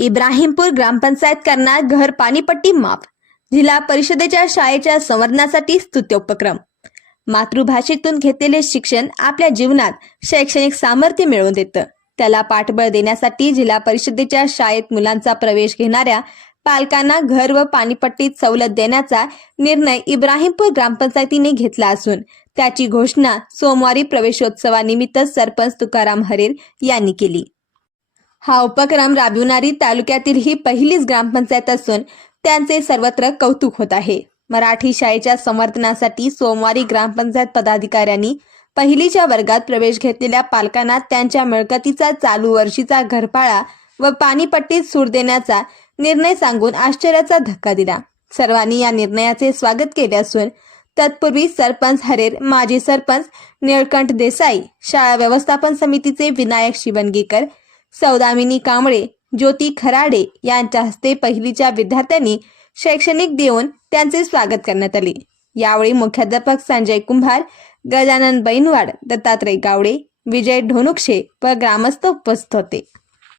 इब्राहिमपूर ग्रामपंचायत करणार घर पाणीपट्टी माफ. जिल्हा परिषदेच्या शाळेच्या संवर्धनासाठी स्तुत्योपक्रम. मातृभाषेतून घेतलेले शिक्षण आपल्या जीवनात शैक्षणिक सामर्थ्य मिळवून देतं. त्याला पाठबळ देण्यासाठी जिल्हा परिषदेच्या शाळेत मुलांचा प्रवेश घेणाऱ्या पालकांना घर व पाणीपट्टीत सवलत देण्याचा निर्णय इब्राहिमपूर ग्रामपंचायतीने घेतला असून त्याची घोषणा सोमवारी प्रवेशोत्सवानिमित्त सरपंच तुकाराम हरेर यांनी केली. हा उपक्रम राबविणारी तालुक्यातील ही पहिलीच ग्रामपंचायत असून त्यांचे सर्वत्र कौतुक होत आहे. मराठी शाळेच्या समर्थनासाठी सोमवारी ग्रामपंचायत पदाधिकाऱ्यांनी पहिलीच्या वर्गात प्रवेश घेतलेल्या पालकांना त्यांच्या मिळकतीचा चालू वर्षीचा घरपाळा व पाणीपट्टीत सूट देण्याचा निर्णय सांगून आश्चर्याचा धक्का दिला. सर्वांनी या निर्णयाचे स्वागत केले असून तत्पूर्वी सरपंच हरेर माजी सरपंच निळकंठ देसाई शाळा व्यवस्थापन समितीचे विनायक शिवणगीकर सौदामिनी कांबळे ज्योती खराडे यांच्या हस्ते पहिलीच्या विद्यार्थ्यांनी शैक्षणिक देऊन त्यांचे स्वागत करण्यात आले. यावेळी मुख्याध्यापक संजय कुंभार गजानन बैनवाड दत्तात्रय गावडे विजय ढोनुक्षे व ग्रामस्थ उपस्थित होते.